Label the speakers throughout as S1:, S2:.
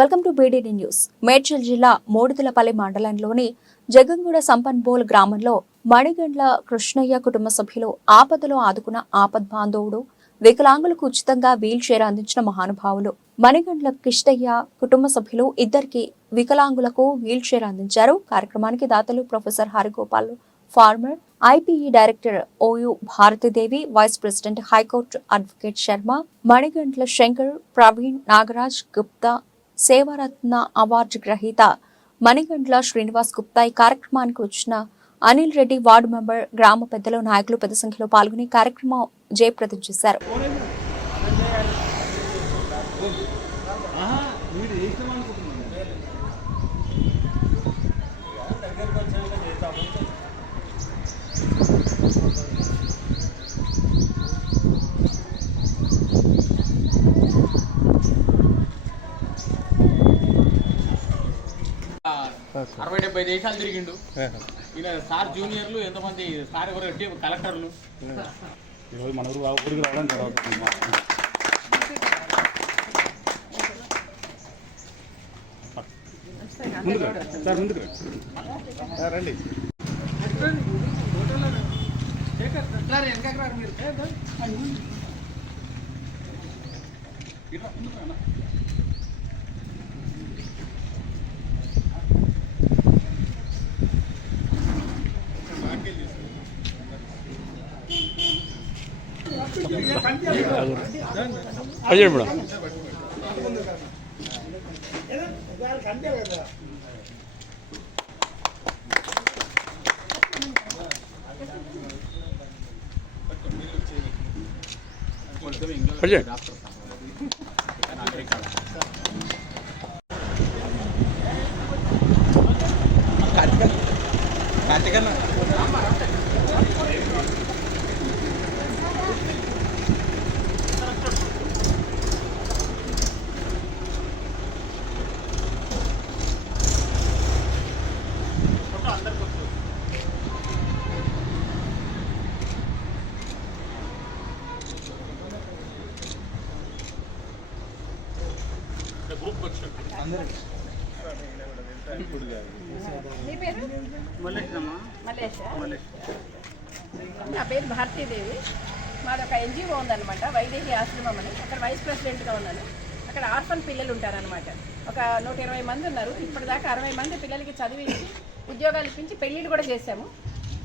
S1: Welcome to BDD news. Medchal జిల్లా మూడుతులపల్లి మండలంలోని జగంగూడ సంపన్బోల్ గ్రామంలో మణిగండ్ల కృష్ణయ్య కుటుంబ సభ్యులు ఆపదలో ఆదుకున్న ఆపద్ బాంధవుడు వికలాంగులకు ఉచితంగా వీల్ చైర్ అందించిన మహానుభావులు. మణిగండ్ల కృష్ణయ్య కుటుంబ సభ్యులు ఇద్దరికి వికలాంగులకు వీల్ చైర్ అందించారు. కార్యక్రమానికి దాతలు professor Haragopal former IPE director OU Bharatidevi vice president high court advocate Sharma Manigantla Shankar Praveen Nagaraj Gupta Sevaratna award గ్రహీత మణిగండ్ల శ్రీనివాస్ గుప్తా ఈ కార్యక్రమానికి వచ్చిన అనిల్ రెడ్డి వార్డు మెంబర్ గ్రామ పెద్దలు నాయకులు పెద్ద సంఖ్యలో పాల్గొని కార్యక్రమం జయప్రదం చేశారు.
S2: అరవై డెబ్బై దేశాలు తిరిగిండు. ఈయన సార్ జూనియర్లు ఎంతమంది సార్ ఎవరు కలెక్టర్లు?
S3: ఈరోజు మన ఊరు ఊరికి రావడం జరుగుతుంది. సార్ ముందుకు రండి. సార్ రండి అయ్యాడు మేడం అయ్యాడు
S4: మలేషా నా పేరు భారతీదేవి. మాది ఒక ఎన్జిఓ ఉందన్నమాట వైదేహి ఆశ్రమం అని. అక్కడ వైస్ ప్రెసిడెంట్గా ఉన్నాను. అక్కడ ఆర్ఫన్ పిల్లలు ఉంటారనమాట ఒక నూట ఇరవై మంది ఉన్నారు. ఇప్పటిదాకా అరవై మంది పిల్లలకి చదివించి ఉద్యోగాలు ఇప్పించి పెళ్ళిళ్ళు కూడా చేశాము.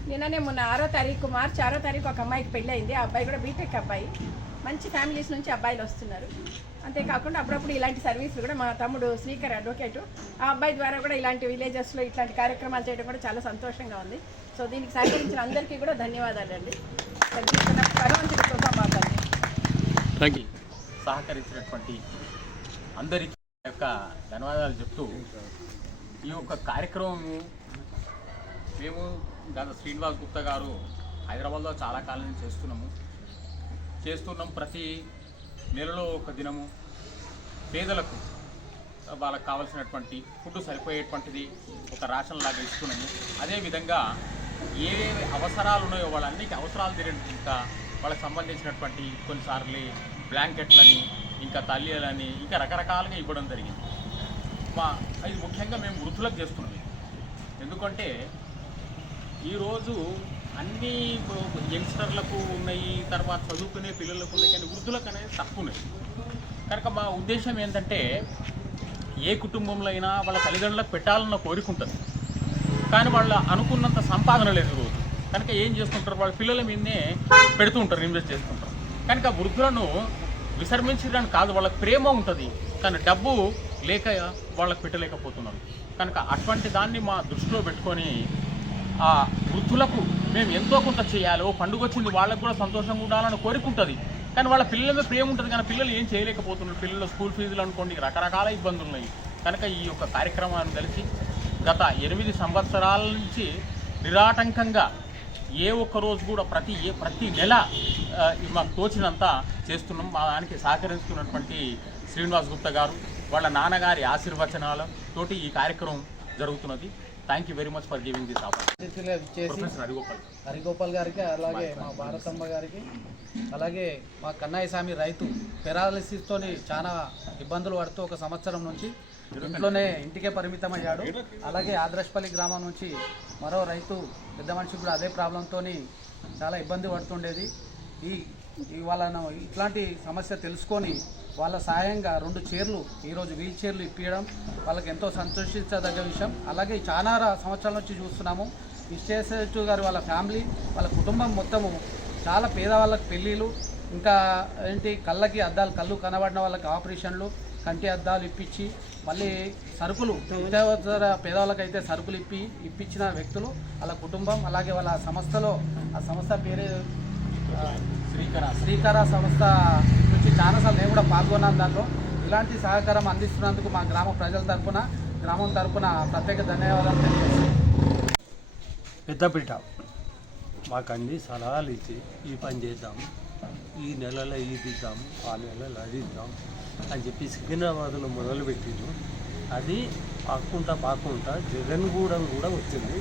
S4: నిన్ననే మొన్న ఆరో తారీఖు మార్చి ఆరో తారీఖు ఒక అమ్మాయికి పెళ్ళి అయింది ఆ అబ్బాయి కూడా బీటెక్ అబ్బాయి. మంచి ఫ్యామిలీస్ నుంచి అబ్బాయిలు వస్తున్నారు. అంతేకాకుండా అప్పుడప్పుడు ఇలాంటి సర్వీసులు కూడా మా తమ్ముడు శ్రీకర్ అడ్వకేట్ ఆ అబ్బాయి ద్వారా కూడా ఇలాంటి విలేజెస్లో ఇట్లాంటి కార్యక్రమాలు చేయడం కూడా చాలా సంతోషంగా ఉంది. సో దీనికి సహకరించిన అందరికీ కూడా ధన్యవాదాలండి. భగవంతుడి
S2: థ్యాంక్ యూ సహకరించినటువంటి అందరికీ యొక్క ధన్యవాదాలు చెప్తూ ఈ యొక్క కార్యక్రమం మేము గత శ్రీనివాస్ గుప్తా గారు హైదరాబాద్లో చాలా కాలం చేస్తున్నాము. చేస్తున్నాం ప్రతి నెలలో ఒక దినము. పేదలకు వాళ్ళకి కావాల్సినటువంటి ఫుడ్ సరిపోయేటువంటిది ఒక రేషన్ లాగా ఇస్తున్నాము. అదేవిధంగా ఏ అవసరాలు ఉన్నాయో వాళ్ళన్నిటి అవసరాలు తీరండి ఇంకా వాళ్ళకి సంబంధించినటువంటి కొన్నిసార్లు బ్లాంకెట్లని ఇంకా తల్లిలని ఇంకా రకరకాలుగా ఇవ్వడం జరిగింది. మా ఇది ముఖ్యంగా మేము వృద్ధులకు చేస్తున్నాం ఎందుకంటే ఈరోజు అన్ని యంగ్స్టర్లకు ఉన్నాయి తర్వాత చదువుకునే పిల్లలకు ఉన్నాయి కానీ వృద్ధులకు అనేది తక్కువ ఉన్నాయి. కనుక మా ఉద్దేశం ఏంటంటే ఏ కుటుంబంలో అయినా వాళ్ళ తల్లిదండ్రులకు పెట్టాలన్న కోరిక ఉంటుంది. కానీ వాళ్ళు అనుకున్నంత సంపాదన లేదు రోజు. కనుక ఏం చేస్తుంటారు? వాళ్ళ పిల్లల మీదనే పెడుతూ ఉంటారు ఇన్వెస్ట్ చేస్తుంటారు. కనుక వృద్ధులను విసర్మించడానికి కాదు వాళ్ళకి ప్రేమ ఉంటుంది. కానీ డబ్బు లేక వాళ్ళకి పెట్టలేకపోతున్నారు. కనుక అటువంటి దాన్ని మా దృష్టిలో పెట్టుకొని ఆ వృద్ధులకు మేము ఎంతో కొంత చేయాలో. పండుగ వచ్చింది వాళ్ళకు కూడా సంతోషంగా ఉండాలని కోరిక ఉంటుంది కానీ వాళ్ళ పిల్లల మీద ప్రేమ ఉంటుంది కానీ పిల్లలు ఏం చేయలేకపోతున్నారు. పిల్లల స్కూల్ ఫీజులు అనుకోండి రకరకాల ఇబ్బందులు ఉన్నాయి. కనుక ఈ యొక్క కార్యక్రమాన్ని కలిసి గత ఎనిమిది సంవత్సరాల నుంచి నిరాటంకంగా ఏ ఒక్క రోజు కూడా ప్రతి ఏ ప్రతి నెల మాకు తోచినంత చేస్తున్నాం. మా దానికి సహకరిస్తున్నటువంటి శ్రీనివాస్ గుప్తా గారు వాళ్ళ నాన్నగారి ఆశీర్వచనాలతోటి ఈ కార్యక్రమం జరుగుతున్నది. Thank you very much for giving this opportunity Haragopal
S5: Haragopal గారికి అలాగే మా భారతమ్మ గారికి అలాగే మా కన్నయ్య స్వామి రైతు పెరాలసిస్తోని చాలా ఇబ్బందులు పడుతూ ఒక సంవత్సరం నుంచి ఇంట్లోనే ఇంటికే పరిమితం అయ్యాడు అలాగే ఆద్రష్పల్లి గ్రామం నుంచి మరో రైతు పెద్ద మనిషి కూడా అదే ప్రాబ్లంతో చాలా ఇబ్బంది పడుతుండేది. ఈ ఈ వాళ్ళను ఇట్లాంటి సమస్య తెలుసుకొని వాళ్ళ సాయంగా రెండు చైర్లు ఈరోజు వీల్ చైర్లు ఇప్పించడం వాళ్ళకి ఎంతో సంతోషించదగ్గ విషయం. అలాగే చాలా సంవత్సరాల నుంచి చూస్తున్నాము. విశ్వేశ్వర గారు వాళ్ళ ఫ్యామిలీ వాళ్ళ కుటుంబం మొత్తము చాలా పేదవాళ్ళకి పెళ్ళిళ్ళు ఇంకా ఏంటి కళ్ళకి అద్దాలు కళ్ళు కనబడిన వాళ్ళకి ఆపరేషన్లు కంటి అద్దాలు ఇప్పించి మళ్ళీ సరుకులు నిత్యావసర పేదవాళ్ళకైతే సరుకులు ఇప్పి ఇప్పించిన వ్యక్తులు వాళ్ళ కుటుంబం అలాగే వాళ్ళ సంస్థలో ఆ సంస్థ పేరే
S2: శ్రీకర.
S5: శ్రీకార సంస్థ నుంచి చాలాసార్లు నేను కూడా పాల్గొన్నాను దాంట్లో. ఇలాంటి సహకారం అందిస్తున్నందుకు మా గ్రామ ప్రజల తరఫున గ్రామం తరఫున ప్రత్యేక ధన్యవాదాలు తెలియజేస్తాను
S6: పెద్దపీట. మాకు అన్ని సలహాలు ఇచ్చి ఈ పని చేద్దాం ఈ నెలలో ఇది ఇద్దాం ఆ నెలలో అది ఇద్దాం అని చెప్పి సికింద్రాబాద్లో మొదలుపెట్టిండు అది పాక్కుంటా పాక్కుంటా జగన్గూడెం కూడా వచ్చింది.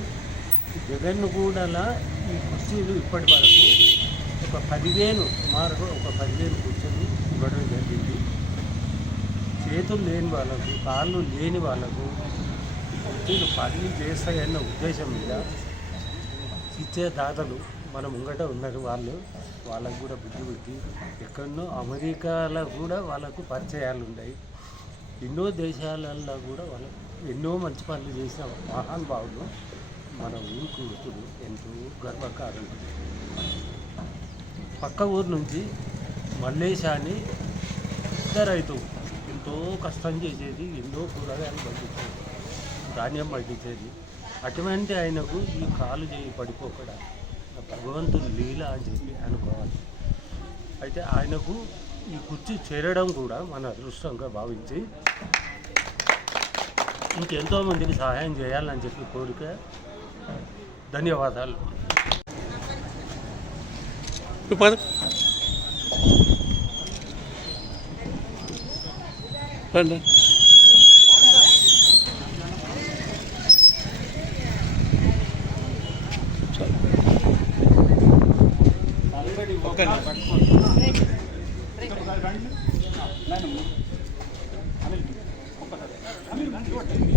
S6: జగన్గూడల ఈ కుర్చీలు ఇప్పటి వరకు ఒక పదివేలు సుమారుగా ఒక పదివేలు కూర్చొని ఇవ్వడం జరిగింది. చేతులు లేని వాళ్ళకు కాళ్ళు లేని వాళ్ళకు కుర్చీలు పని చేస్తాయన్న ఉద్దేశం మీద ఇచ్చే దాతలు మన ముంగట ఉన్నారు వాళ్ళు. వాళ్ళకు కూడా బుద్ధి బుద్ధి. ఎక్కడనో అమెరికాలో కూడా వాళ్ళకు పరిచయాలు ఉన్నాయి. ఎన్నో దేశాలలో కూడా వాళ్ళు ఎన్నో మంచి పనులు చేసిన మహానుభావులు. మన ఊరు కూతురు ఎంతో గర్వకారులు పక్క ఊరు నుంచి మల్లేశ అని పెద్ద రైతు. ఎంతో కష్టం చేసేది ఎన్నో కూరగాయలు పండించేది ధాన్యం పండించేది. అటువంటి ఆయనకు ఈ కాలు చేయి పడిపోకుండా భగవంతుడు లీల అని చెప్పి అనుకోవాలి. అయితే ఆయనకు ఈ కుర్చీ చేరడం కూడా మన అదృష్టంగా భావించి ఇంకెంతో మందికి సహాయం చేయాలని చెప్పి కోరిక ధన్యవాదాలు.
S3: నువ్వు పద రండి ఒక్క